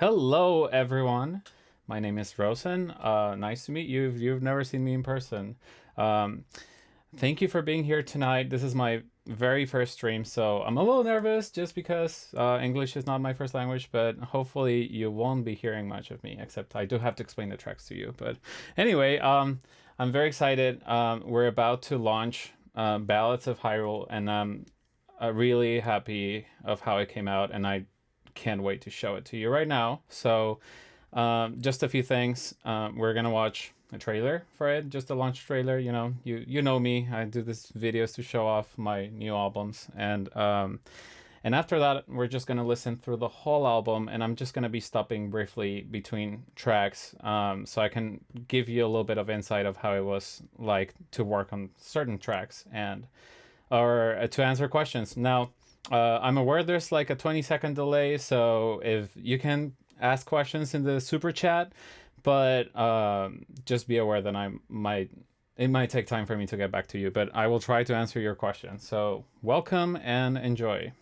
Hello, everyone. My name is Rozen. Nice to meet you. If you've never seen me in person, um, thank you for being here tonight. This is my very first stream, so I'm a little nervous just because English is not my first language. But hopefully, you won't be hearing much of me, except I do have to explain the tracks to you. But anyway, I'm very excited. We're about to launch Ballads of Hyrule, and I'm really happy of how it came out, and I can't wait to show it to you right now. So, just a few things. We're gonna watch a trailer for it, just a launch trailer. You know me. I do these videos to show off my new albums, and after that, we're just gonna listen through the whole album, and I'm just gonna be stopping briefly between tracks, so I can give you a little bit of insight of how it was like to work on certain tracks and or to answer questions. Now, I'm aware there's like a 20-second delay, so if you can ask questions in the super chat, but just be aware that it might take time for me to get back to you, but I will try to answer your questions. So welcome and enjoy.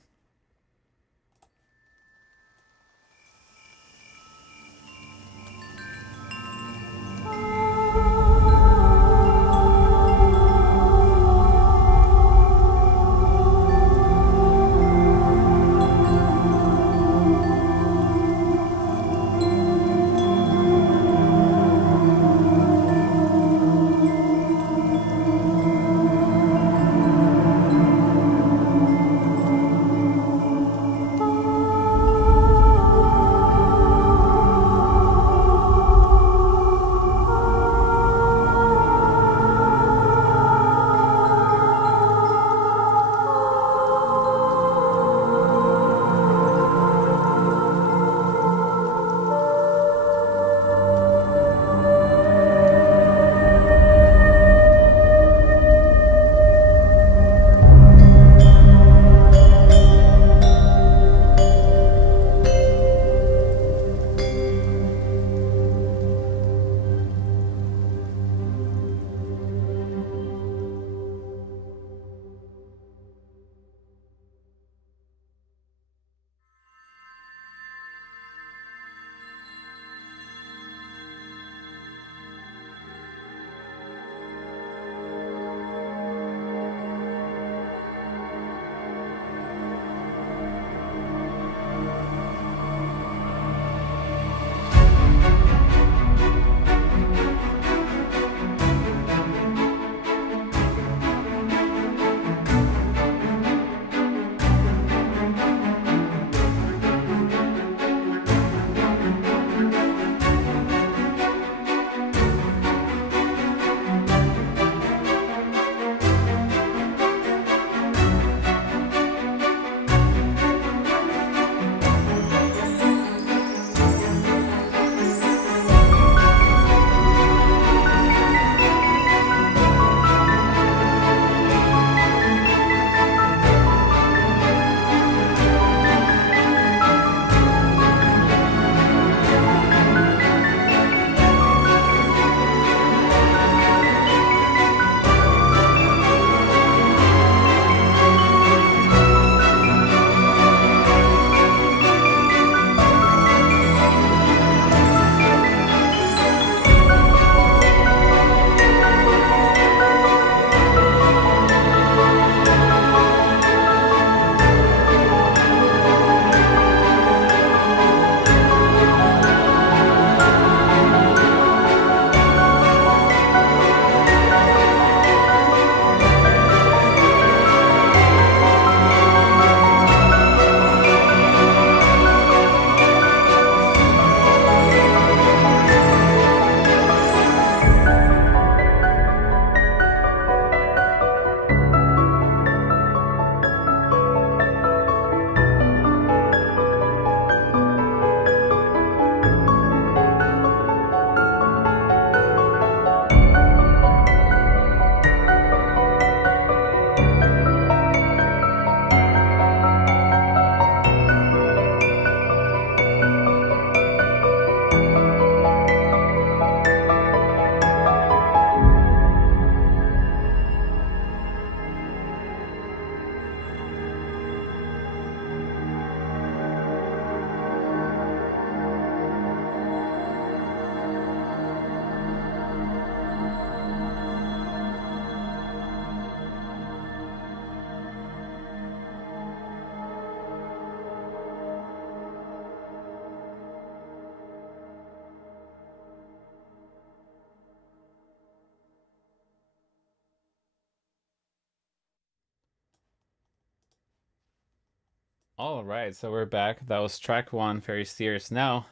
All right, so we're back. That was track one, Fairy Steers. Now,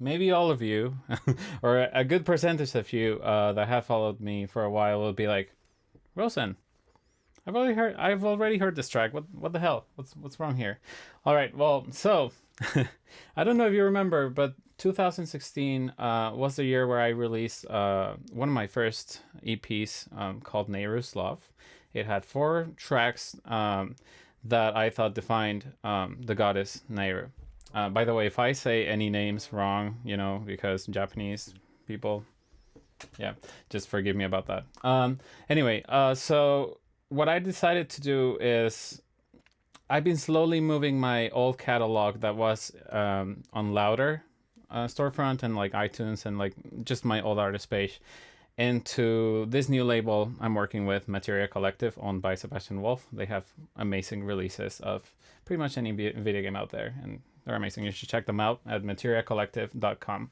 maybe all of you, or a good percentage of you that have followed me for a while, will be like, Rosen, I've already heard this track. What the hell? What's wrong here? All right, well, so I don't know if you remember, but 2016 was the year where I released one of my first EPs called Nehru's Love. It had 4 tracks that I thought defined the goddess Nehru. By the way, if I say any names wrong, because Japanese people, yeah, just forgive me about that. Anyway, so what I decided to do is I've been slowly moving my old catalog that was on Louder storefront and like iTunes and like just my old artist page into this new label I'm working with, Materia Collective, owned by Sebastian Wolf. They have amazing releases of pretty much any video game out there, and they're amazing. You should check them out at materiacollective.com.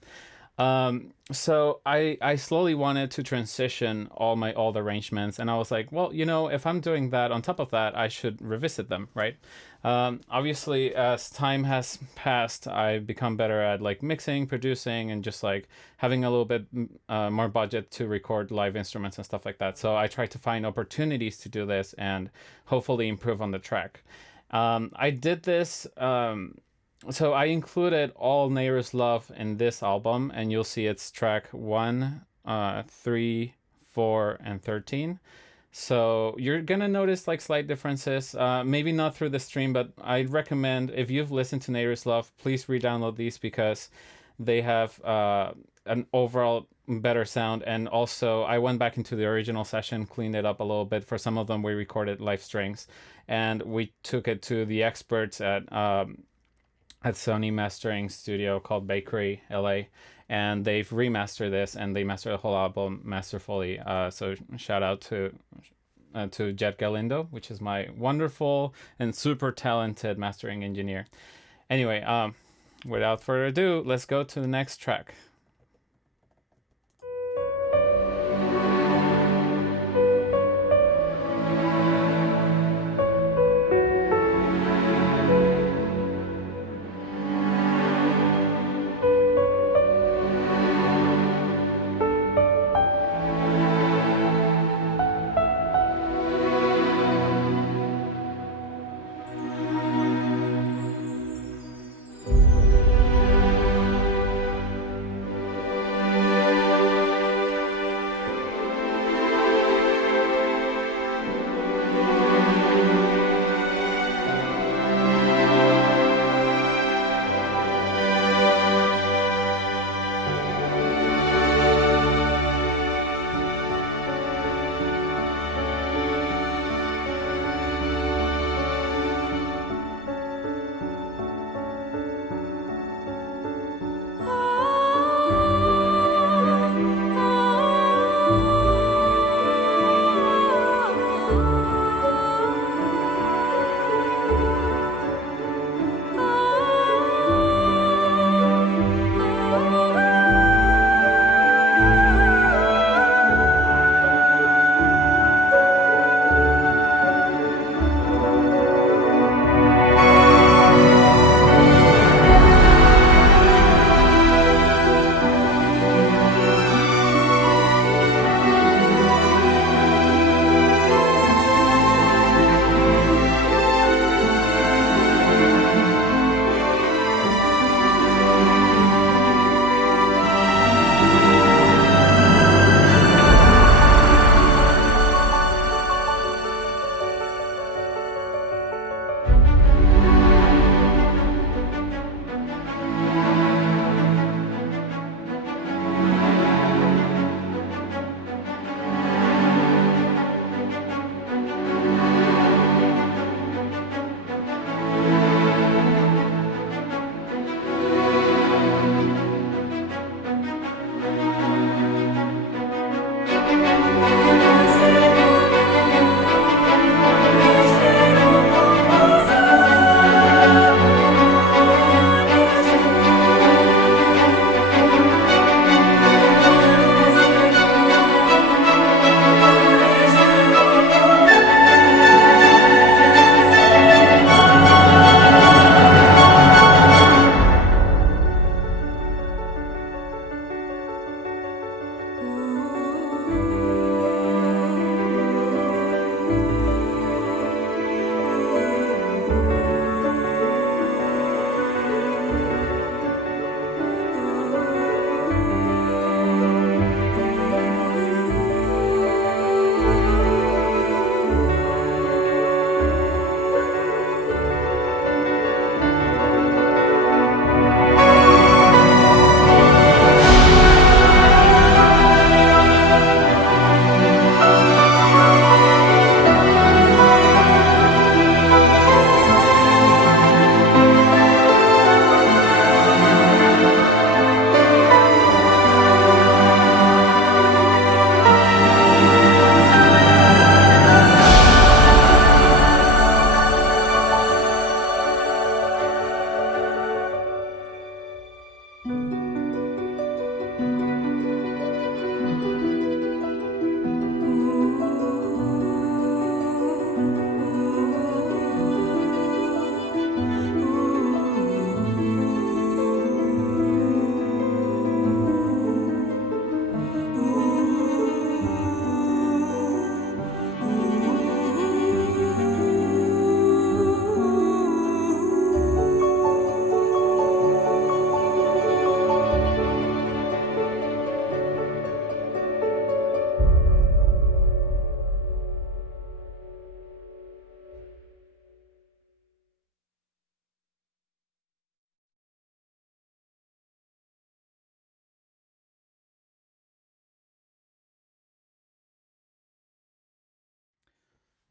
So I slowly wanted to transition all my old arrangements, and I was like, well, if I'm doing that, on top of that, I should revisit them, right? Obviously, as time has passed, I've become better at like mixing, producing, and just like having a little bit more budget to record live instruments and stuff like that. So I try to find opportunities to do this and hopefully improve on the track. I did this. So I included all Nehru's Love in this album, and you'll see it's track 1, 3, 4, and 13. So you're gonna notice like slight differences, maybe not through the stream, but I'd recommend, if you've listened to Nehru's Love, please re-download these because they have an overall better sound. And also I went back into the original session, cleaned it up a little bit. For some of them we recorded live strings, and we took it to the experts at Sony mastering studio called Bakery LA, and they've remastered this and they mastered the whole album masterfully. So shout out to Jet Galindo, which is my wonderful and super talented mastering engineer. Anyway, without further ado, let's go to the next track.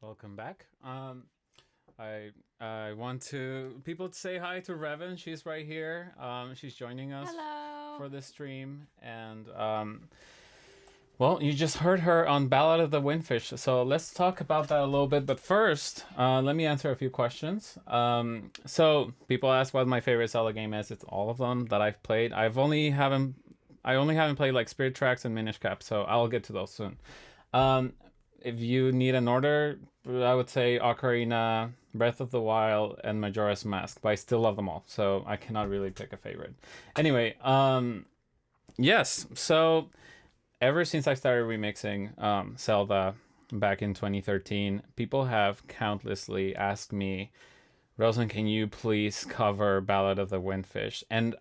Welcome back. I want to people to say hi to Revan. She's right here. She's joining us Hello. for this stream, and well, you just heard her on Ballad of the Windfish. So let's talk about that a little bit. But first, let me answer a few questions. So people ask what my favorite Zelda game is. It's all of them that I've played. I only haven't played like Spirit Tracks and Minish Cap. So I'll get to those soon. If you need an order, I would say Ocarina, Breath of the Wild, and Majora's Mask. But I still love them all, so I cannot really pick a favorite. Anyway, yes. So ever since I started remixing Zelda back in 2013, people have countlessly asked me, Rozen, can you please cover Ballad of the Windfish? And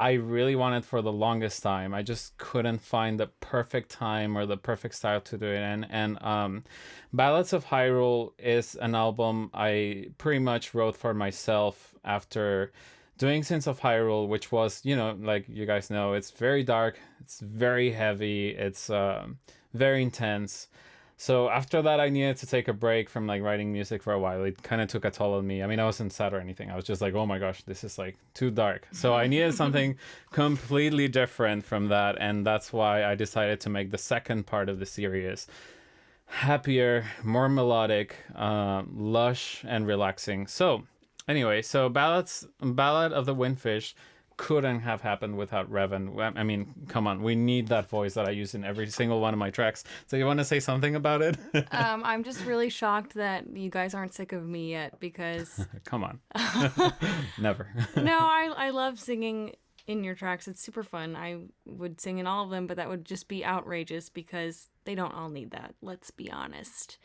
I really wanted for the longest time. I just couldn't find the perfect time or the perfect style to do it in. And Ballads of Hyrule is an album I pretty much wrote for myself after doing Sins of Hyrule, which was, like you guys know, it's very dark, it's very heavy, it's very intense. So after that, I needed to take a break from like writing music for a while. It kind of took a toll on me. I mean, I wasn't sad or anything. I was just like, oh my gosh, this is like too dark. So I needed something completely different from that. And that's why I decided to make the second part of the series happier, more melodic, lush, and relaxing. So anyway, so Ballad of the Windfish couldn't have happened without Revan. I mean, come on, we need that voice that I use in every single one of my tracks. So you want to say something about it? I'm just really shocked that you guys aren't sick of me yet because Come on. Never. no, I love singing in your tracks. It's super fun. I would sing in all of them, but that would just be outrageous because they don't all need that. Let's be honest.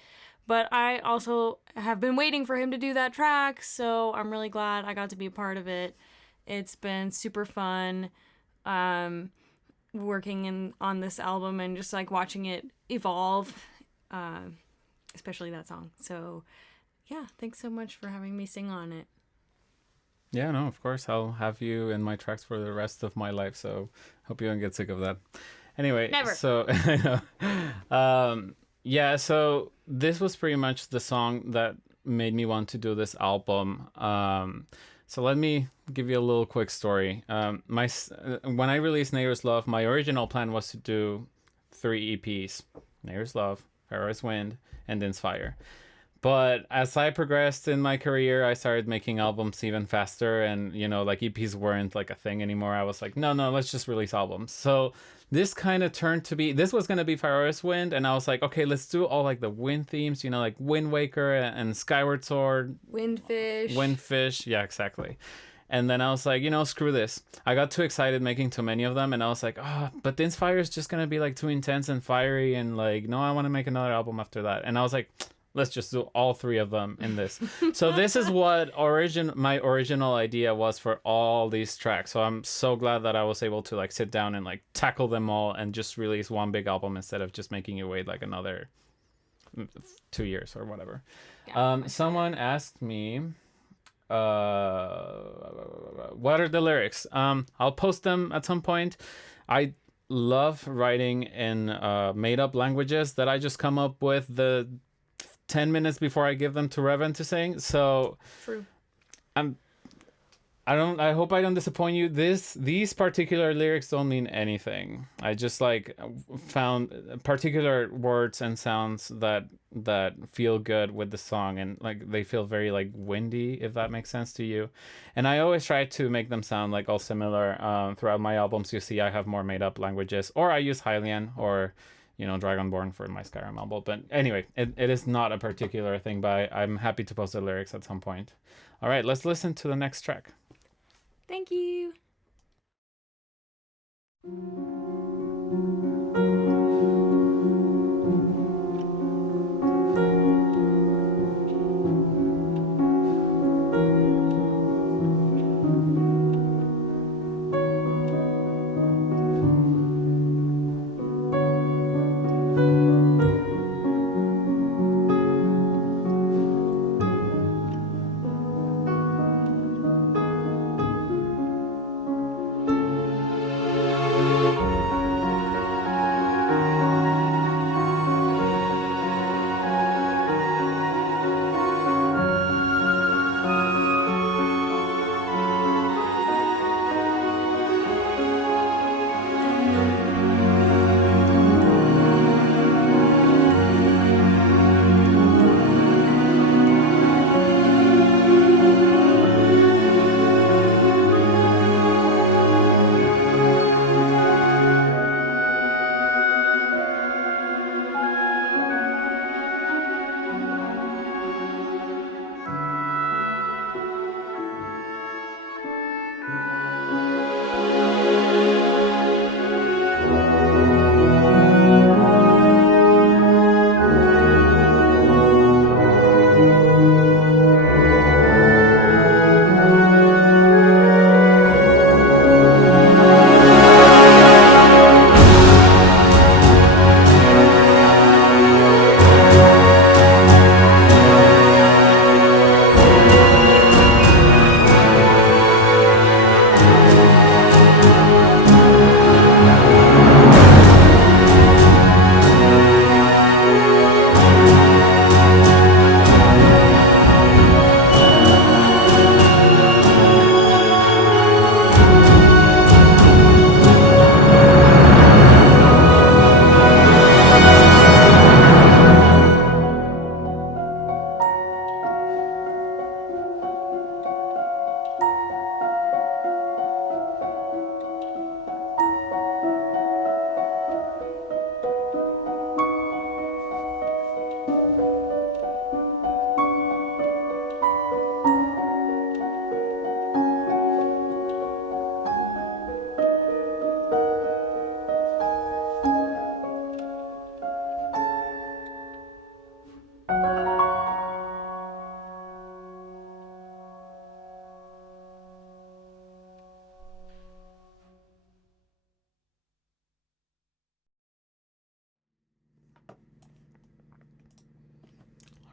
But I also have been waiting for him to do that track, so I'm really glad I got to be a part of it. It's been super fun working on this album and just like watching it evolve, especially that song. So yeah, thanks so much for having me sing on it. Yeah, no, of course. I'll have you in my tracks for the rest of my life, so hope you don't get sick of that. Anyway, Never. So yeah, so this was pretty much the song that made me want to do this album. So let me give you a little quick story. When I released Neighbor's Love, my original plan was to do 3 EPs: Neighbor's Love, Pharaoh's Wind, and Din's Fire. But as I progressed in my career, I started making albums even faster, and like EPs weren't like a thing anymore. I was like, no, let's just release albums. So this kind of turned to be, this was going to be Pharaoh's Wind, and I was like, okay, let's do all like the wind themes, like Wind Waker and Skyward Sword. Windfish, yeah, exactly. And then I was like, screw this. I got too excited making too many of them, and I was like, but Din's Fire is just going to be like too intense and fiery, and like, no, I want to make another album after that. And I was like, let's just do all 3 of them in this. So this is what my original idea was for all these tracks. So I'm so glad that I was able to like sit down and like tackle them all and just release one big album instead of just making you wait like another 2 years or whatever. Yeah, someone asked me, what are the lyrics? I'll post them at some point. I love writing in made up languages that I just come up with the 10 minutes before I give them to Revan to sing. So true. I hope I don't disappoint you. These particular lyrics don't mean anything. I just like found particular words and sounds that feel good with the song, and like they feel very like windy, if that makes sense to you. And I always try to make them sound like all similar. Throughout my albums, you see I have more made up languages, or I use Hylian or Dragonborn for my Skyrim album. But anyway, it is not a particular thing, but I'm happy to post the lyrics at some point. All right, let's listen to the next track. Thank you.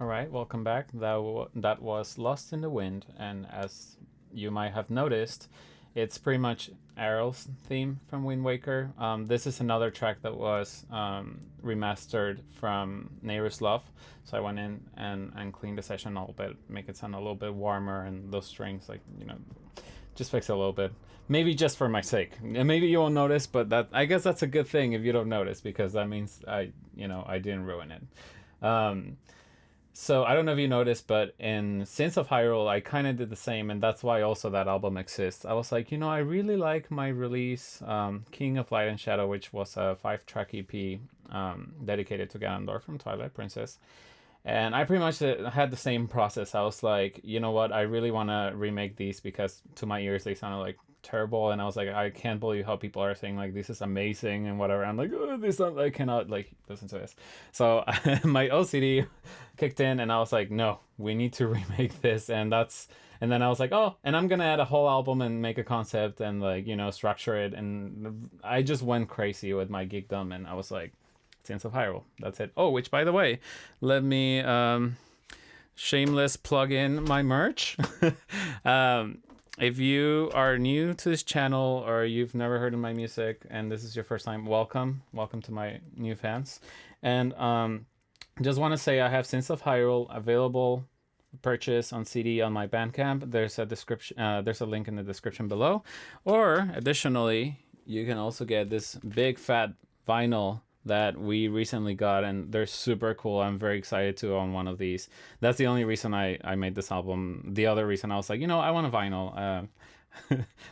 All right, welcome back. That was Lost in the Wind, and as you might have noticed, it's pretty much Errol's theme from Wind Waker. This is another track that was remastered from Neighbor's Love, so I went in and cleaned the session a little bit, make it sound a little bit warmer, and those strings, like, just fix it a little bit. Maybe just for my sake. And maybe you won't notice, but I guess that's a good thing if you don't notice, because that means I didn't ruin it. So I don't know if you noticed, but in Sins of Hyrule, I kind of did the same, and that's why also that album exists. I was like, I really like my release, King of Light and Shadow, which was a 5-track EP dedicated to Ganondorf from Twilight Princess. And I pretty much had the same process. I was like, you know what, I really want to remake these because to my ears they sounded like terrible, and I was like, I can't believe how people are saying like this is amazing and whatever. I'm like, oh, I cannot like listen to this. So my OCD kicked in, and I was like, no, we need to remake this. And then I was like, oh, and I'm gonna add a whole album and make a concept and like structure it. And I just went crazy with my geekdom, and I was like, Sins of Hyrule, that's it. Oh, which by the way, let me shameless plug in my merch. If you are new to this channel or you've never heard of my music and this is your first time, welcome to my new fans. And just want to say I have Sins of Hyrule available purchase on CD on my Bandcamp. There's a description. There's a link in the description below. Or additionally, you can also get this big fat vinyl that we recently got, and they're super cool. I'm very excited to own one of these. That's the only reason I made this album. The other reason I was like, I want a vinyl.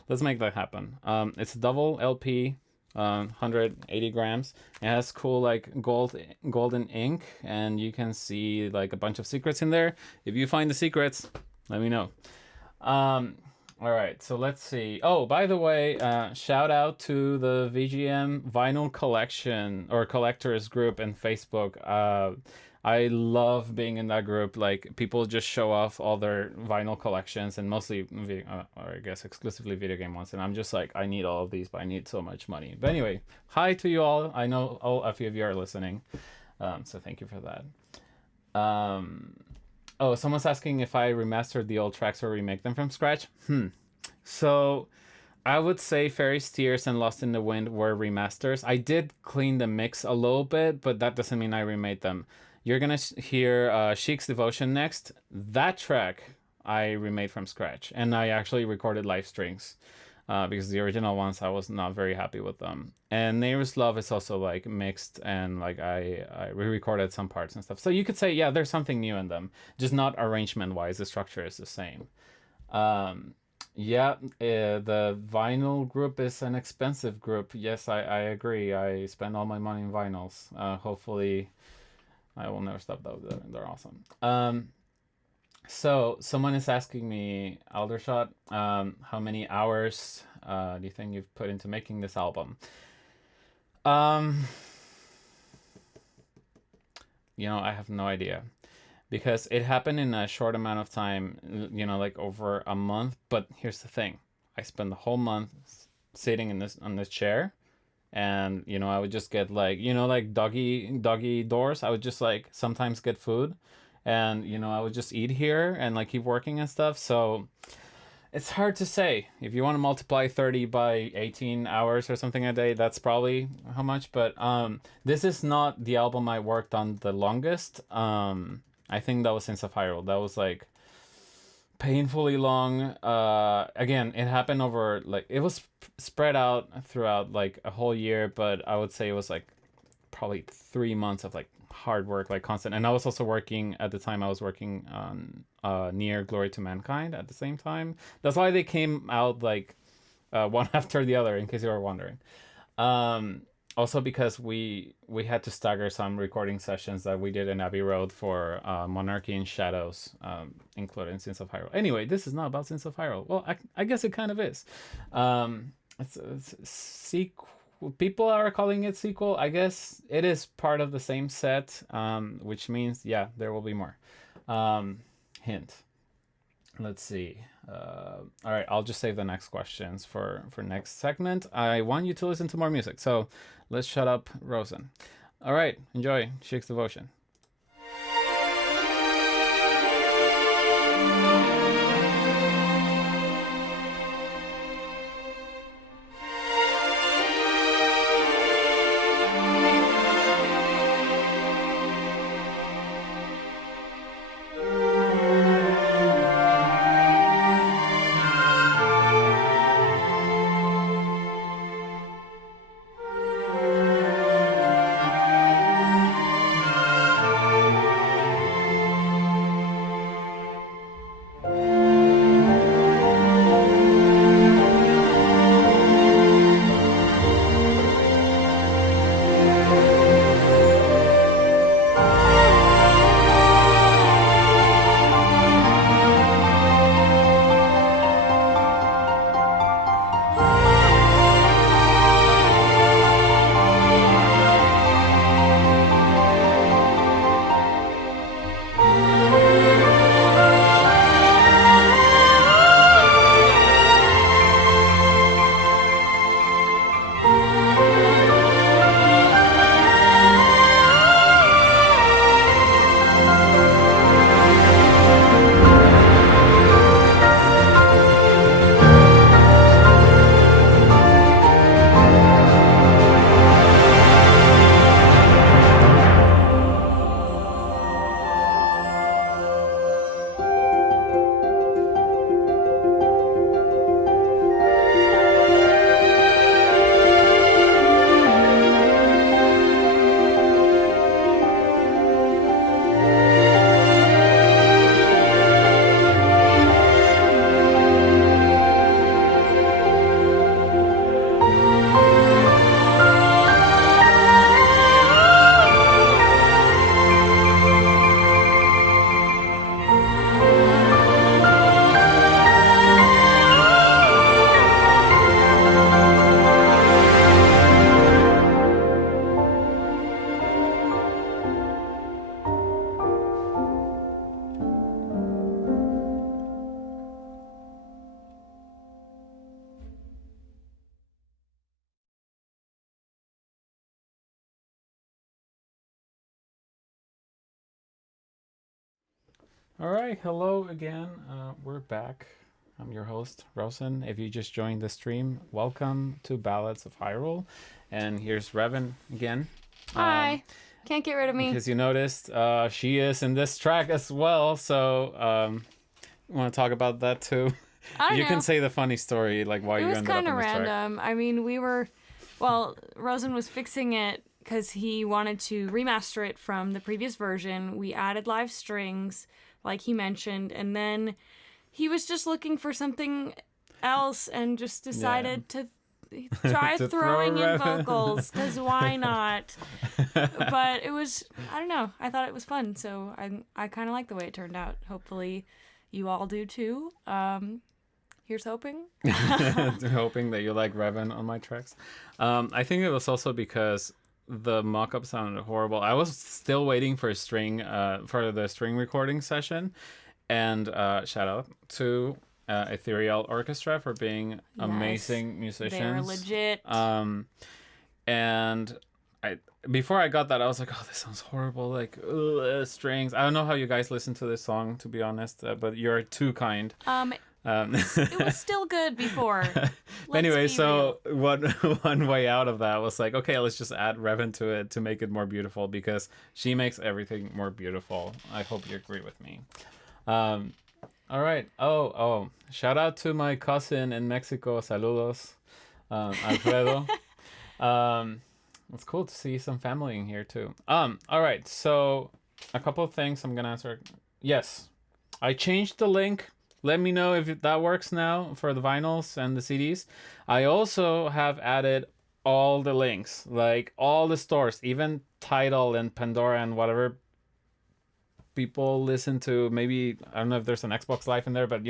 Let's make that happen. It's a double LP, 180 grams. It has cool like golden ink, and you can see like a bunch of secrets in there. If you find the secrets, let me know. All right, so let's see. Oh, by the way, shout out to the VGM vinyl collection or collectors group in Facebook. I love being in that group. Like, people just show off all their vinyl collections, and mostly, or I guess exclusively video game ones. And I'm just like, I need all of these, but I need so much money. But anyway, hi to you all. I know a few of you are listening, so thank you for that. Oh, someone's asking if I remastered the old tracks or remake them from scratch. So I would say Fairy's Tears and Lost in the Wind were remasters. I did clean the mix a little bit, but that doesn't mean I remade them. You're going to hear Sheik's Devotion next. That track I remade from scratch, and I actually recorded live strings. Because the original ones I was not very happy with them. And Neighbor's Love is also like mixed, and like I re-recorded some parts and stuff. So you could say, yeah, there's something new in them, just not arrangement wise. The structure is the same. The vinyl group is an expensive group. Yes, I agree. I spend all my money in vinyls. Hopefully I will never stop though. They're awesome. So someone is asking me, Aldershot, how many hours do you think you've put into making this album? I have no idea, because it happened in a short amount of time, like over a month. But here's the thing: I spent the whole month sitting on this chair, and I would just get like like doggy doors. I would just like sometimes get food. And, I would just eat here and like keep working and stuff. So it's hard to say. If you want to multiply 30 by 18 hours or something a day, that's probably how much. But this is not the album I worked on the longest. I think that was Sins of Hyrule. That was like painfully long. Again, it happened over like, it was spread out throughout like a whole year. But I would say it was like probably 3 months of like hard work, like constant. And I was also working at the time. I was working on Near Glory to Mankind at the same time. That's why they came out like one after the other, in case you were wondering. Also because we had to stagger some recording sessions that we did in Abbey Road for Monarchy and Shadows, including Sins of Hyrule. Anyway, this is not about Sins of Hyrule. Well, I guess it kind of is. It's sequel. People are calling it sequel. I guess it is part of the same set, which means, yeah, there will be more. Hint. Let's see. All right, I'll just save the next questions for next segment. I want you to listen to more music, so let's shut up, Rozen. All right, enjoy Sheik's Devotion. All right, hello again. We're back. I'm your host, Rozen. If you just joined the stream, welcome to Ballads of Hyrule. And here's Revan again. Hi. Can't get rid of me. Because you noticed, she is in this track as well. So, want to talk about that too? You can say the funny story, like why you ended up in this track. It was kind of random. I mean, Rozen was fixing it because he wanted to remaster it from the previous version. We added live strings, like he mentioned, and then he was just looking for something else and just decided to try To throwing throw in Revan. vocals, because why not? But it was, I don't know, I thought it was fun, so I kind of like the way it turned out. Hopefully you all do too. Here's hoping. Hoping that you like Revan on my tracks. I think it was also because the mock-up sounded horrible. I was still waiting for for the string recording session, and shout out to Ethereal Orchestra for being amazing musicians. They're legit. And before I got that, I was like, oh, this sounds horrible. Like, strings. I don't know how you guys listen to this song, to be honest, but you're too kind. It was still good before. Anyway, so one way out of that was like, okay, let's just add Revan to it to make it more beautiful, because she makes everything more beautiful. I hope you agree with me. All right. Oh, shout out to my cousin in Mexico. Saludos, Alfredo. It's cool to see some family in here too. All right. So a couple of things I'm gonna answer. Yes, I changed the link. Let me know if that works now for the vinyls and the CDs. I also have added all the links, like all the stores, even Tidal and Pandora and whatever people listen to. Maybe, I don't know if there's an Xbox Live in there, but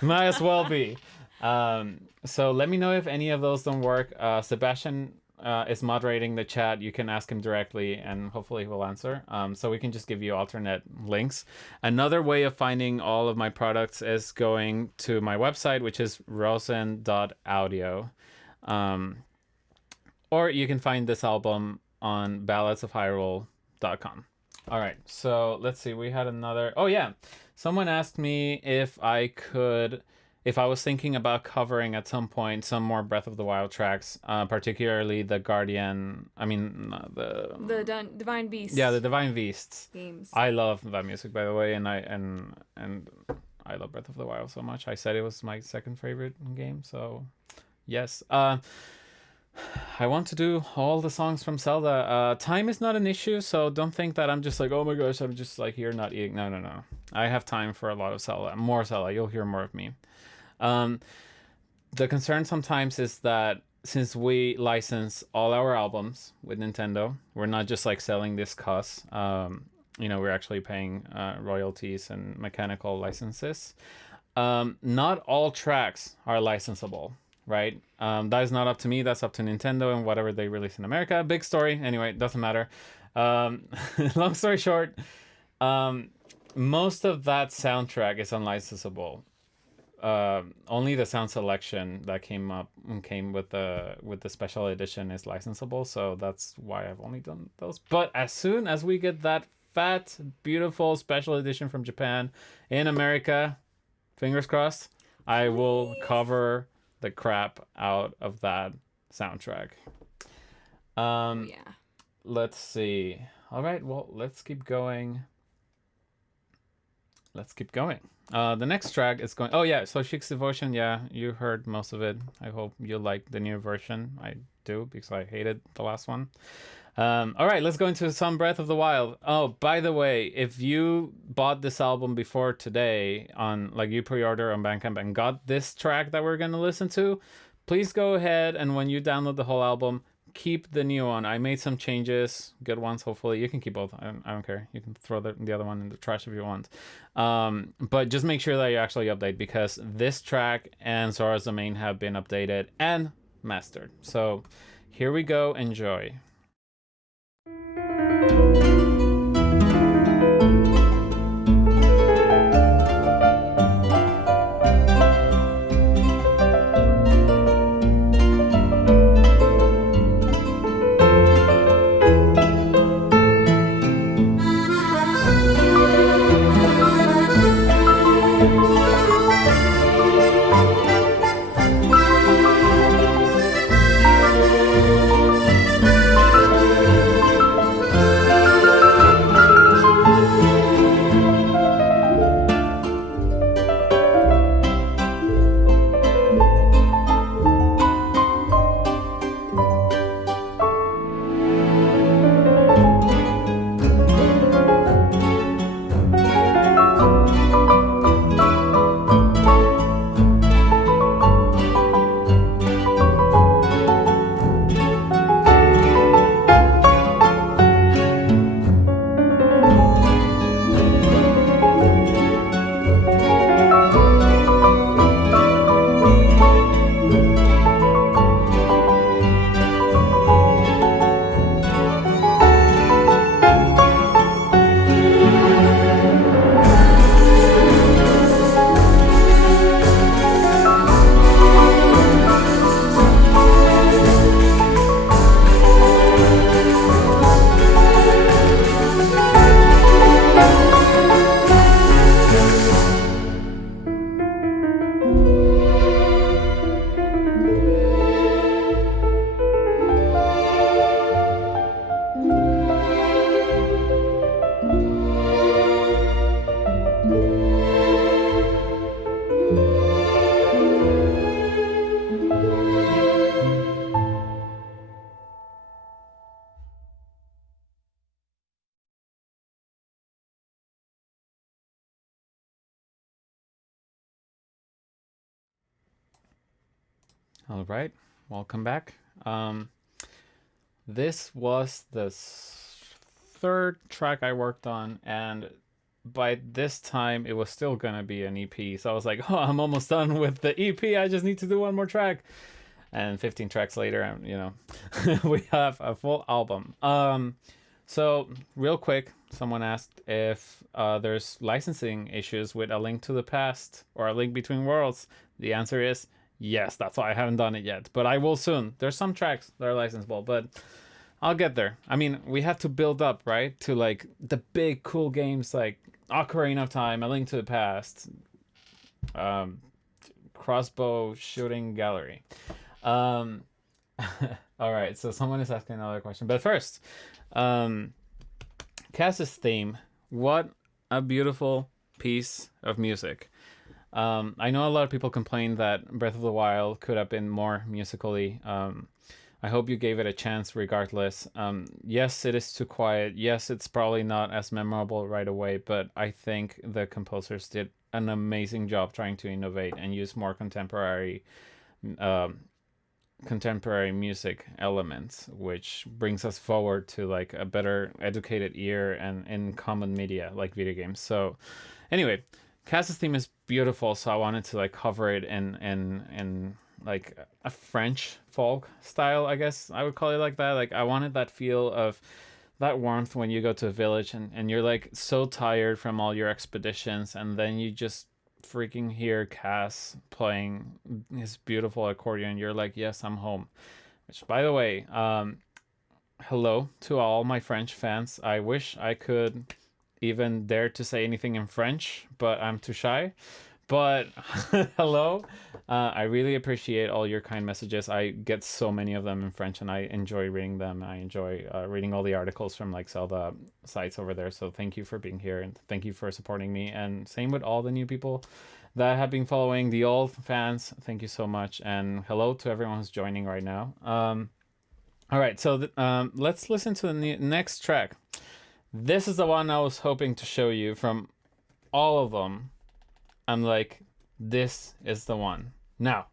might as well be. So let me know if any of those don't work. Sebastian is moderating the chat. You can ask him directly and hopefully he will answer. So we can just give you alternate links. Another way of finding all of my products is going to my website, which is rozen.audio. Or you can find this album on balladsofhyrule.com. All right, so let's see. We had another. Oh, yeah. Someone asked me if I was thinking about covering at some point some more Breath of the Wild tracks, particularly the Guardian. I mean, the Divine Beasts. Yeah, the Divine Beasts games. I love that music, by the way, and I love Breath of the Wild so much. I said it was my second favorite game, so yes. I want to do all the songs from Zelda. Time is not an issue, so don't think that I'm just like, oh my gosh, I'm just like here not eating. No. I have time for a lot of Zelda. More Zelda. You'll hear more of me. The concern sometimes is that since we license all our albums with Nintendo, we're not just like selling this cuss. We're actually paying royalties and mechanical licenses. Not all tracks are licensable, right? That is not up to me. That's up to Nintendo and whatever they release in America. Big story. Anyway, it doesn't matter. Long story short, most of that soundtrack is unlicensable. Only the sound selection that came with the special edition is licensable, so that's why I've only done those. But as soon as we get that fat, beautiful special edition from Japan in America, fingers crossed, I will cover the crap out of that soundtrack. Yeah. Let's see. All right, well, let's keep going. The next track is going... Oh, yeah, so Sheik's Devotion, yeah, you heard most of it. I hope you like the new version. I do, because I hated the last one. All right, let's go into some Breath of the Wild. Oh, by the way, if you bought this album before today, you pre-order on Bandcamp and got this track that we're going to listen to, please go ahead and when you download the whole album, keep the new one. I made some changes, good ones, hopefully. You can keep both. I don't care. You can throw the other one in the trash if you want. But just make sure that you actually update, because this track and Zora's Domain have been updated and mastered. So here we go. Enjoy. All right, welcome back. This was the third track I worked on, and by this time it was still gonna be an EP. So I was like, oh, I'm almost done with the EP. I just need to do one more track. And 15 tracks later, we have a full album. So real quick, someone asked if there's licensing issues with A Link to the Past or A Link Between Worlds. The answer is yes. That's why I haven't done it yet, but I will soon. There's some tracks that are licensable, but I'll get there. I mean, we have to build up, right, to like the big cool games like Ocarina of Time, A Link to the Past, Crossbow Shooting Gallery. All right, so someone is asking another question, but first, Cass's theme. What a beautiful piece of music. I know a lot of people complain that Breath of the Wild could have been more musically. I hope you gave it a chance regardless. Yes, it is too quiet. Yes, it's probably not as memorable right away, but I think the composers did an amazing job trying to innovate and use more contemporary music elements, which brings us forward to like a better educated ear and in common media like video games. So anyway, Cass's theme is beautiful, so I wanted to like cover it in like a French folk style, I guess I would call it like that. Like I wanted that feel of that warmth when you go to a village and you're like so tired from all your expeditions, and then you just freaking hear Cass playing his beautiful accordion. You're like, yes, I'm home. Which, by the way, hello to all my French fans. I wish I could even dare to say anything in French, but I'm too shy. But hello. I really appreciate all your kind messages. I get so many of them in French, and I enjoy reading them. I enjoy reading all the articles from like Zelda sites over there. So thank you for being here, and thank you for supporting me. And same with all the new people that have been following, the old fans. Thank you so much, and hello to everyone who's joining right now. All right, so let's listen to the next track. This is the one I was hoping to show you from all of them. I'm like, this is the one. Now,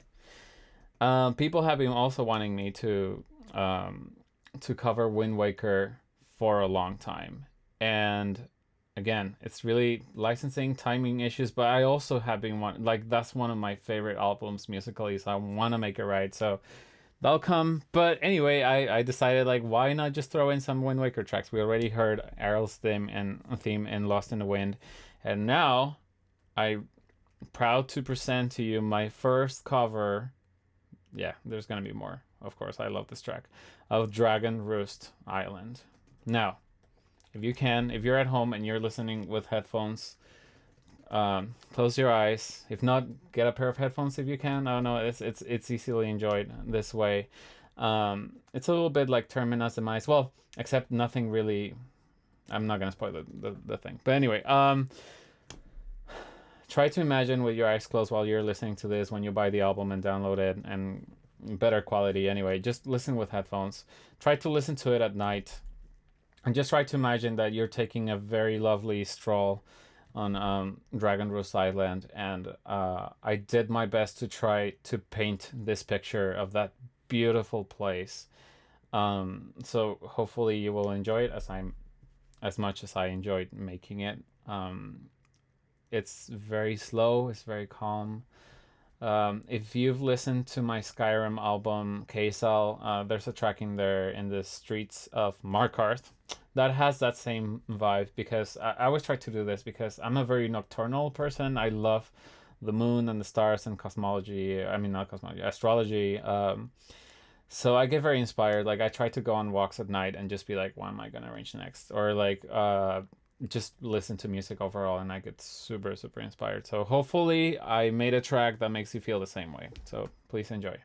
people have been also wanting me to cover Wind Waker for a long time. And again, it's really licensing, timing issues, but I also have been that's one of my favorite albums musically, so I want to make it right. So that'll come. But anyway, I decided like, why not just throw in some Wind Waker tracks? We already heard Errol's theme in Lost in the Wind, and now I'm proud to present to you my first cover. Yeah, there's gonna be more. Of course, I love this track of Dragon Roost Island. Now, if you're at home and you're listening with headphones, close your eyes. If not, get a pair of headphones if you can. I don't know, it's easily enjoyed this way. It's a little bit like Terminus and Mice. Well, except nothing really. I'm not gonna spoil the thing. But anyway, try to imagine with your eyes closed while you're listening to this when you buy the album and download it, and better quality anyway. Just listen with headphones. Try to listen to it at night, and just try to imagine that you're taking a very lovely stroll on Dragon Roost Island, and I did my best to try to paint this picture of that beautiful place. So hopefully you will enjoy it as much as I enjoyed making it. It's very slow, it's very calm. If you've listened to my Skyrim album, Kaysal, there's a track in there in the streets of Markarth that has that same vibe, because I always try to do this because I'm a very nocturnal person. I love the moon and the stars and cosmology. I mean, not cosmology, astrology. So I get very inspired. Like I try to go on walks at night and just be like, what am I going to arrange next? Or like, just listen to music overall, and I get super, super inspired. So hopefully I made a track that makes you feel the same way. So please enjoy.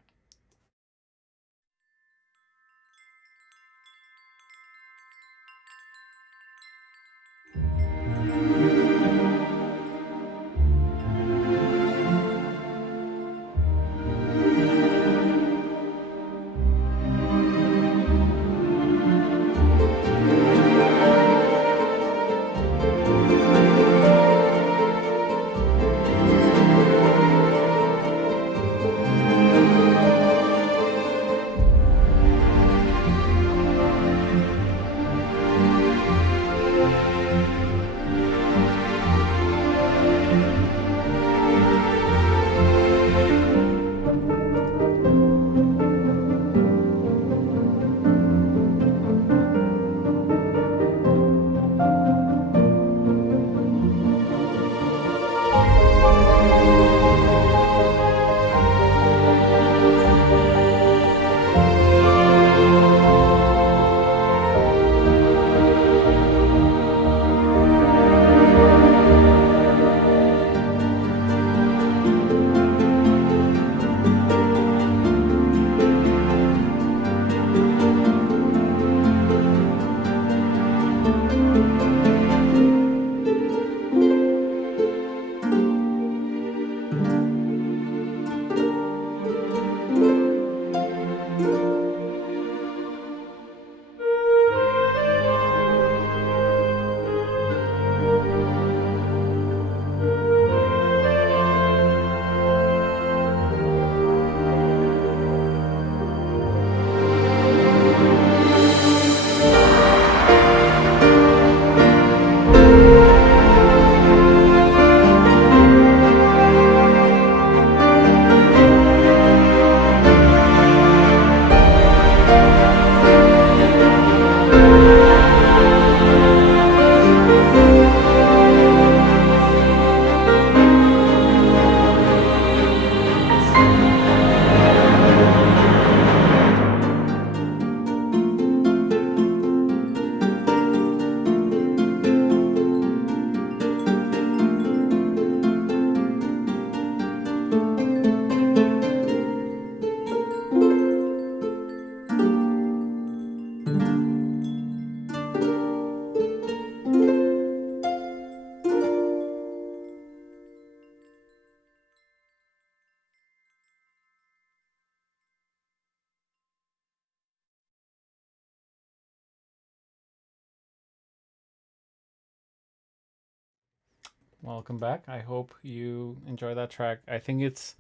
Welcome back. I hope you enjoy that track. I think it's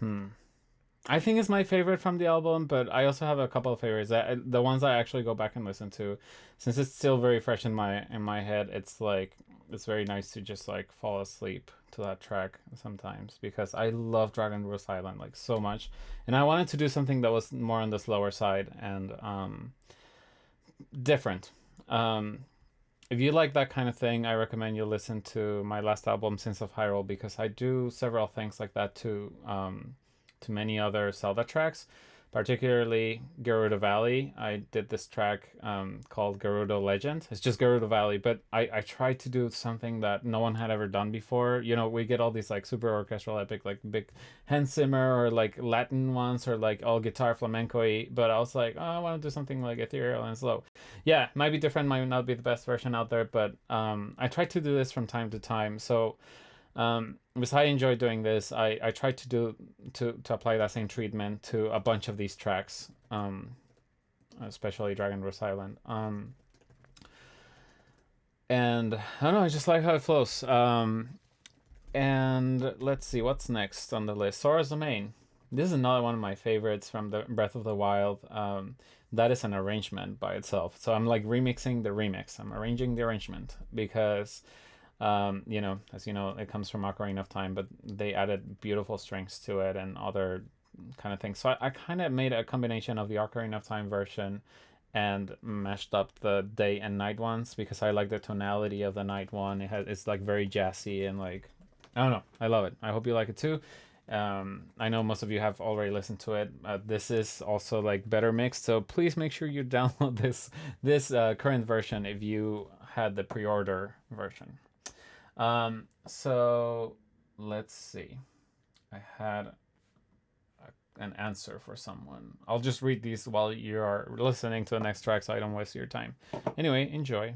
hmm. I think it's my favorite from the album, but I also have a couple of favorites. The ones I actually go back and listen to, since it's still very fresh in my head. It's like it's very nice to just like fall asleep to that track sometimes because I love Dragon Roost Island like so much, and I wanted to do something that was more on the slower side and different. Um, if you like that kind of thing, I recommend you listen to my last album, Sins of Hyrule, because I do several things like that to many other Zelda tracks, particularly Gerudo Valley. I did this track called Gerudo Legend. It's just Gerudo Valley, but I tried to do something that no one had ever done before. You know, we get all these like super orchestral epic, like big Hans Zimmer or like Latin ones or like all guitar flamenco-y, but I was like, oh, I want to do something like ethereal and slow. Yeah, might be different, might not be the best version out there, but I try to do this from time to time. So because I enjoy doing this, I try to do to apply that same treatment to a bunch of these tracks, especially Dragon Rose Island. And I don't know, I just like how it flows. And let's see what's next on the list. Sora's Domain. This is another one of my favorites from the Breath of the Wild. That is an arrangement by itself. So I'm like remixing the remix. I'm arranging the arrangement because you know, as you know, it comes from Ocarina of Time, but they added beautiful strings to it and other kind of things. So I kind of made a combination of the Ocarina of Time version and mashed up the day and night ones because I like the tonality of the night one. It's like very jazzy and like I don't know. I love it. I hope you like it too. I know most of you have already listened to it. This is also like better mixed, so please make sure you download this current version if you had the pre-order version. So let's see. I had an answer for someone. I'll just read these while you are listening to the next track so I don't waste your time. Anyway, enjoy.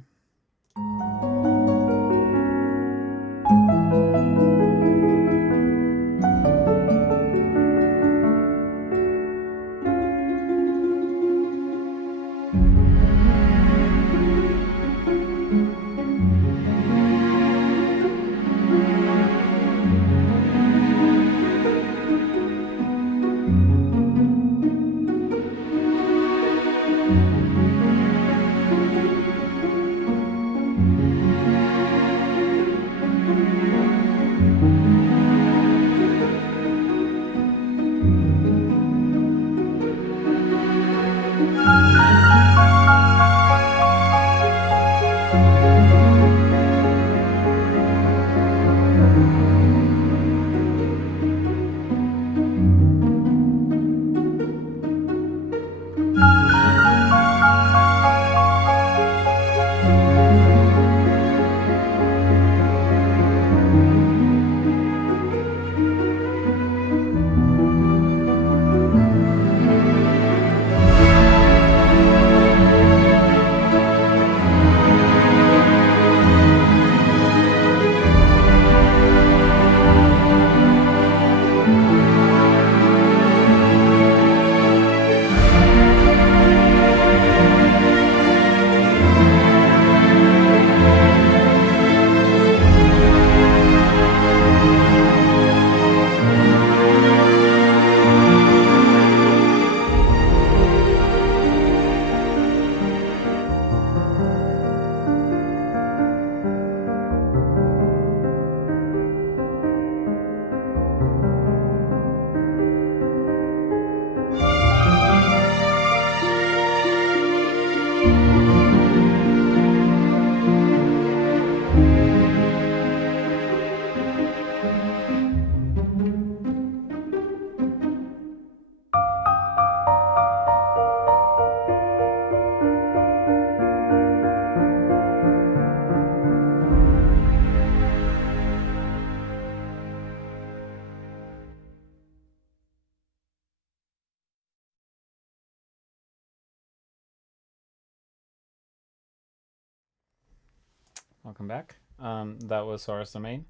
Welcome back. That was Sora's Domain.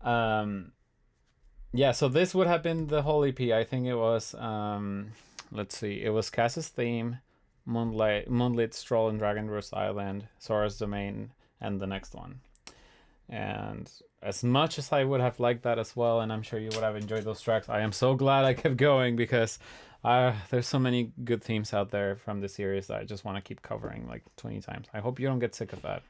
Um, yeah, so this would have been the whole EP. I think it was, let's see, it was Cass's Theme, Moonlit Stroll in Dragon Roost Island, Sora's Domain, and the next one. And as much as I would have liked that as well, and I'm sure you would have enjoyed those tracks, I am so glad I kept going because there's so many good themes out there from the series that I just want to keep covering like 20 times. I hope you don't get sick of that.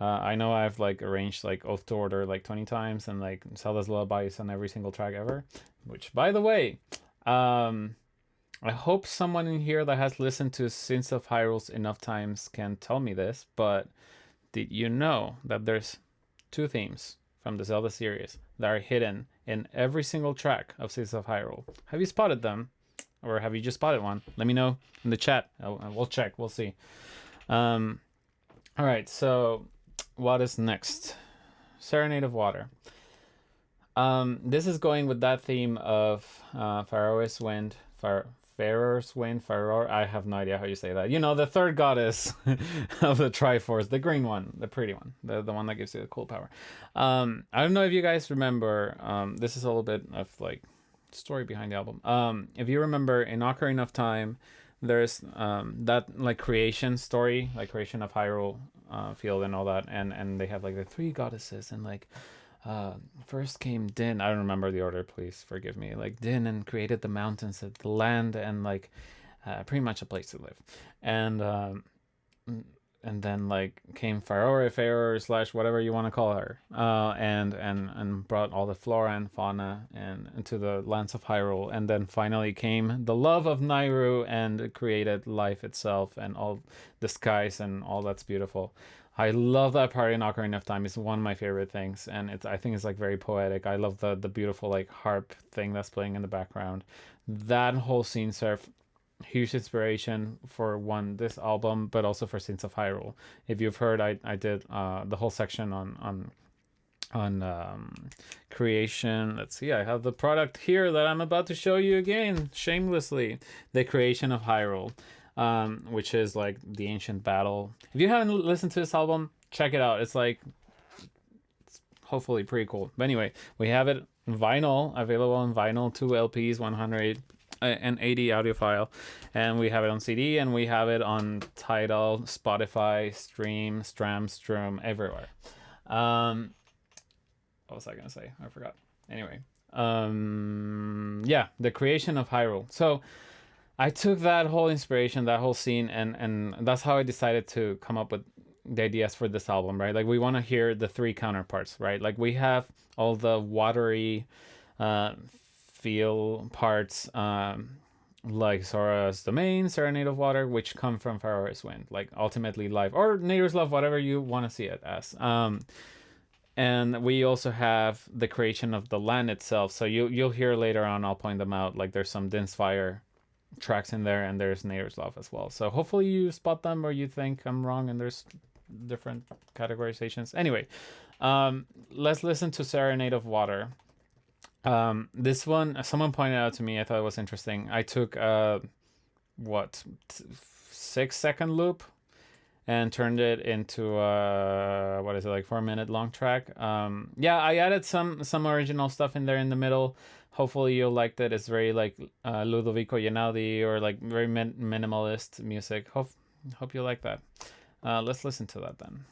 I know I've like arranged like Oath to Order like 20 times and like Zelda's Lullabies on every single track ever. Which, by the way, I hope someone in here that has listened to Sins of Hyrule enough times can tell me this, but did you know that there's 2 themes from the Zelda series that are hidden in every single track of Sins of Hyrule? Have you spotted them? Or have you just spotted one? Let me know in the chat. We'll check. We'll see. All right, so what is next? Serenade of Water. This is going with that theme of Faroese Wind, Faroese Wind, Faroe. I have no idea how you say that. You know, the third goddess of the Triforce, the green one, the pretty one, the one that gives you the cool power. I don't know if you guys remember. This is a little bit of like story behind the album. If you remember, in Ocarina of Time, there's that like creation story, like creation of Hyrule field and all that, and they have like the 3 goddesses and like. First came Din. I don't remember the order, please forgive me. Like Din and created the mountains, the land, and like pretty much a place to live. And then like came Faroe slash whatever you want to call her, and brought all the flora and fauna and into the lands of Hyrule. And then finally came the love of Nairu and created life itself and all the skies and all that's beautiful. I love that part in Ocarina of Time. It's one of my favorite things, and I think it's like very poetic. I love the beautiful like harp thing that's playing in the background. That whole scene served huge inspiration for this album, but also for Sins of Hyrule. If you've heard, I did the whole section on creation. Let's see, I have the product here that I'm about to show you again, shamelessly. The Creation of Hyrule. Which is like the ancient battle. If you haven't listened to this album, check it out. It's hopefully pretty cool. But anyway, we have it vinyl, available on vinyl, 2 LPs, 180 audio file, and we have it on CD, and we have it on Tidal, Spotify, Stream, Strum, everywhere. What was I gonna say? I forgot. Anyway, yeah, The Creation of Hyrule. So I took that whole inspiration, that whole scene, and that's how I decided to come up with the ideas for this album, right? Like we want to hear the 3 counterparts, right? Like we have all the watery feel parts, like Sora's Domain, Serenade of Water, which come from Faroese Wind, like ultimately life or Nature's Love, whatever you want to see it as. And we also have the creation of the land itself. So you'll hear later on, I'll point them out, like there's some Din's Fire tracks in there, and there's Nature's Love as well. So hopefully you spot them, or you think I'm wrong and there's different categorizations. Anyway, let's listen to Serenade of Water. This one, someone pointed out to me, I thought it was interesting. I took 6-second loop and turned it into what is it, like 4-minute long track. Yeah, I added some original stuff in there in the middle. Hopefully you'll like that. It's very like Ludovico Einaudi, or like very minimalist music. Hope you like that. Let's listen to that then.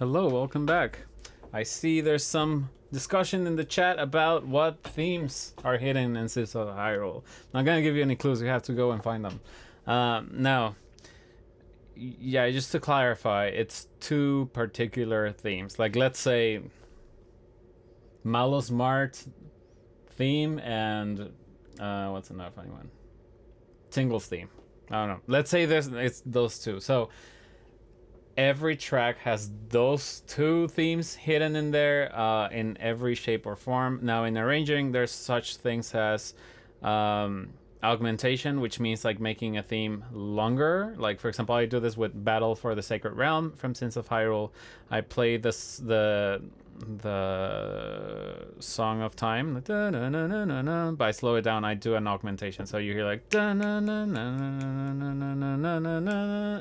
Hello, welcome back. I see there's some discussion in the chat about what themes are hidden in Cities of Hyrule. Not gonna give you any clues, you have to go and find them. Now, yeah, just to clarify, it's two particular themes. Like, let's say Malos Mart theme and what's another funny one? Tingle's theme. I don't know. Let's say it's those two. So every track has those two themes hidden in there in every shape or form. Now in arranging, there's such things as augmentation, which means like making a theme longer. Like for example, I do this with Battle for the Sacred Realm from Sins of Hyrule. I play the Song of Time, but I slow it down. I do an augmentation, so you hear like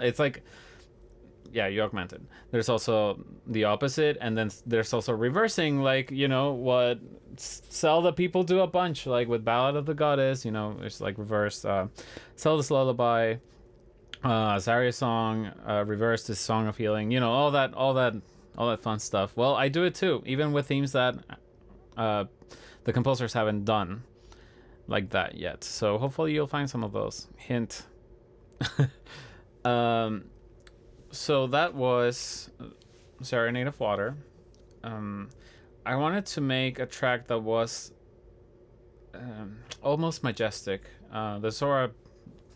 it's like, yeah, you augment it. There's also the opposite, and then there's also reversing, like, you know, what Zelda people do a bunch, like with Ballad of the Goddess, you know, it's like reversed. Zelda's Lullaby, Zarya's song, reversed is Song of Healing, you know, all that fun stuff. Well, I do it too, even with themes that the composers haven't done like that yet. So hopefully you'll find some of those. Hint. So that was Serenade of Water. I wanted to make a track that was almost majestic. The Zora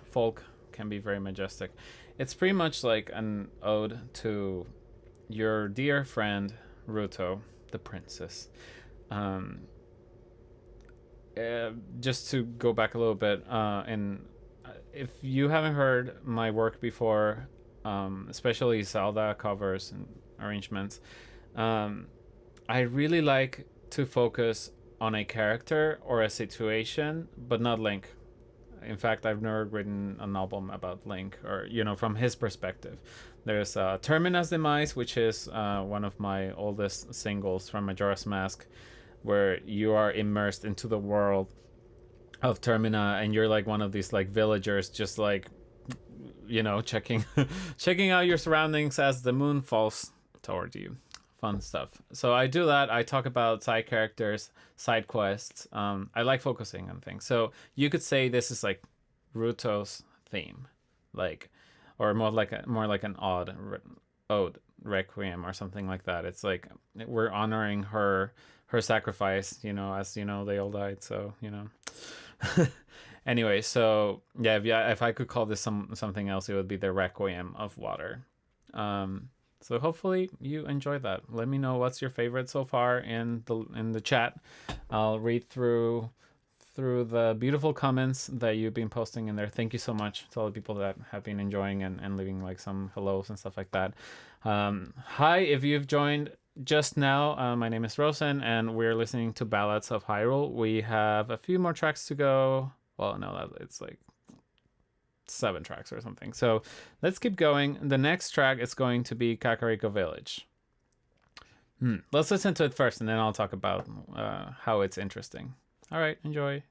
folk can be very majestic. It's pretty much like an ode to your dear friend Ruto, the princess. Just to go back a little bit, and if you haven't heard my work before, especially Zelda covers and arrangements, I really like to focus on a character or a situation, but not Link. In fact, I've never written an album about Link, or, you know, from his perspective. There's Termina's Demise, which is one of my oldest singles from Majora's Mask, where you are immersed into the world of Termina, and you're like one of these like villagers, just like, you know, checking out your surroundings as the moon falls toward you. Fun stuff. So I do that. I talk about side characters, side quests. I like focusing on things. So you could say this is like Ruto's theme, like, or more like an ode requiem or something like that. It's like we're honoring her sacrifice. You know, as you know, they all died. So you know. Anyway, so yeah, if I could call this something else, it would be the Requiem of Water. So hopefully you enjoyed that. Let me know what's your favorite so far in the chat. I'll read through the beautiful comments that you've been posting in there. Thank you so much to all the people that have been enjoying and leaving like some hellos and stuff like that. Hi, if you've joined just now, my name is Rozen, and we're listening to Ballads of Hyrule. We have a few more tracks to go. Well, no, it's like 7 tracks or something. So let's keep going. The next track is going to be Kakariko Village. Let's listen to it first, and then I'll talk about how it's interesting. All right, enjoy.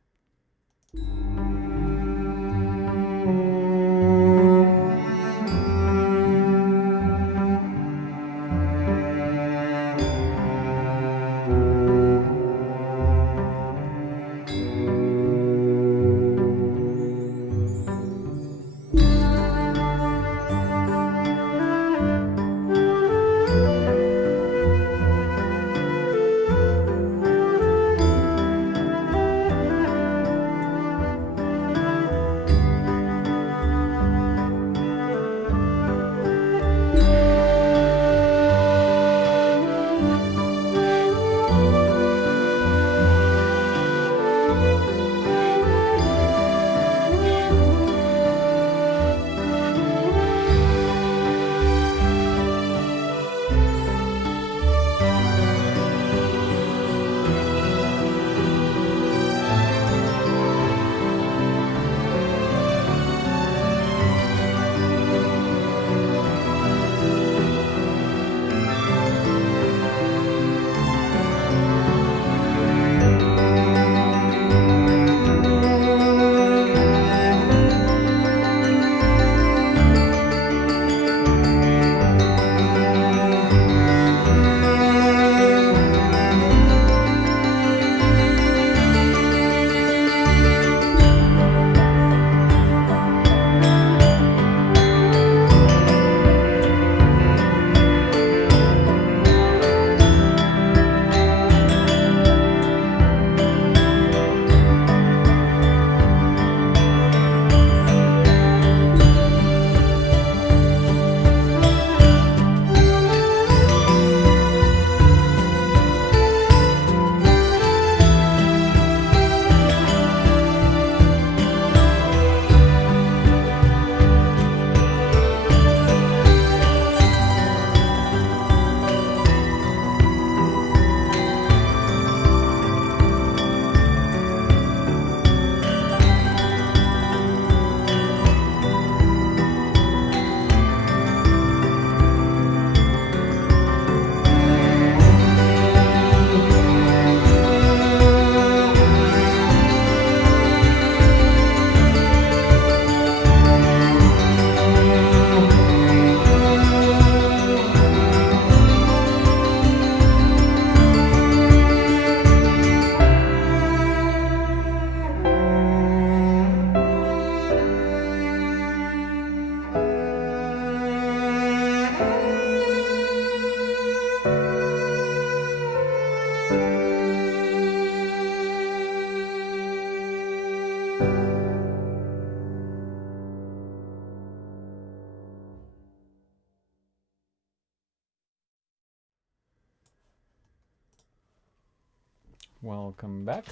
welcome back.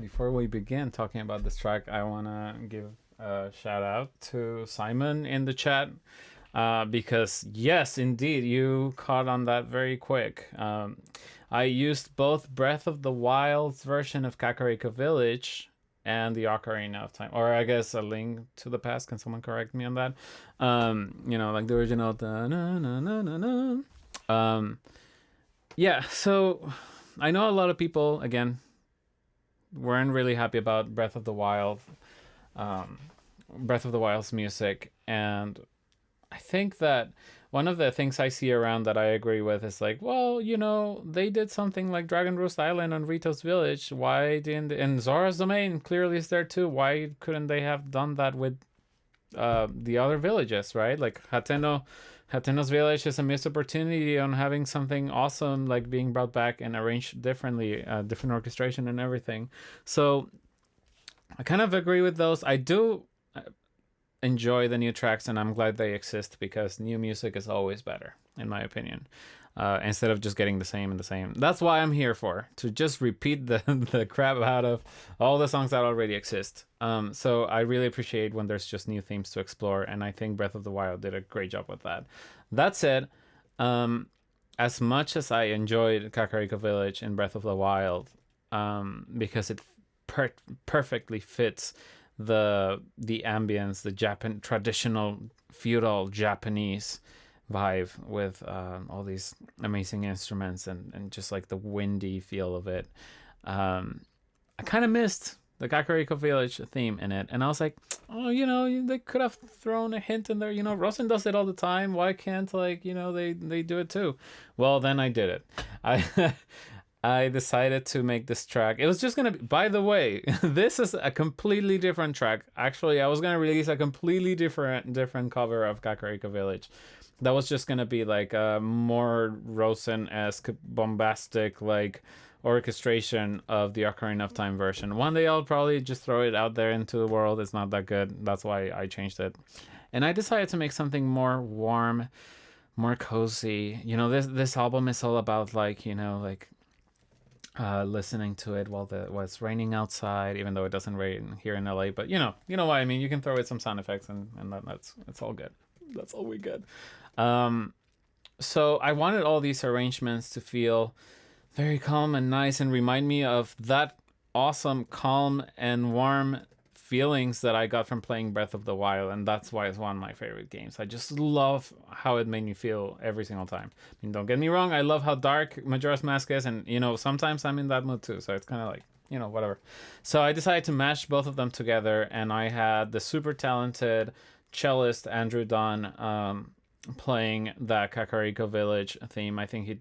Before we begin talking about this track, I want to give a shout out to Simon in the chat because, yes, indeed, you caught on that very quick. I used both Breath of the Wild's version of Kakariko Village and the Ocarina of Time, or I guess A Link to the Past. Can someone correct me on that? Like the original. Yeah, so I know a lot of people, again, weren't really happy about Breath of the Wild's music, and I think that one of the things I see around that I agree with is like, well, they did something like Dragon Roost Island on Rito's Village. Why didn't, and Zora's Domain clearly is there too. Why couldn't they have done that with the other villages, right? Like Hateno's Village is a missed opportunity on having something awesome like being brought back and arranged differently, different orchestration and everything. So I kind of agree with those. I do enjoy the new tracks, and I'm glad they exist because new music is always better, in my opinion. Instead of just getting the same and the same. That's why I'm here for, to just repeat the crap out of all the songs that already exist. So I really appreciate when there's just new themes to explore, and I think Breath of the Wild did a great job with that. That said, as much as I enjoyed Kakariko Village in Breath of the Wild, because it perfectly fits the ambience, the traditional feudal Japanese vibe with all these amazing instruments and just like the windy feel of it. I kind of missed the Kakariko Village theme in it, and I was like, oh, they could have thrown a hint in there. Rozen does it all the time. Why can't they do it too? Well, then I did it. I decided to make this track. It was just gonna be, by the way, this is a completely different track. Actually, I was gonna release a completely different cover of Kakariko Village. That was just gonna be like a more Rosen-esque, bombastic, like orchestration of the Ocarina of Time version. One day I'll probably just throw it out there into the world. It's not that good. That's why I changed it. And I decided to make something more warm, more cozy. This album is all about listening to it while it's raining outside, even though it doesn't rain here in LA. But you know what I mean. You can throw in some sound effects, and that's all good. That's all we get. So I wanted all these arrangements to feel very calm and nice and remind me of that awesome, calm and warm feelings that I got from playing Breath of the Wild, and that's why it's one of my favorite games. I just love how it made me feel every single time. I mean, don't get me wrong, I love how dark Majora's Mask is, and sometimes I'm in that mood too, so it's kind of like, whatever. So I decided to mash both of them together, and I had the super talented cellist Andrew Dunn playing that Kakariko Village theme. I think he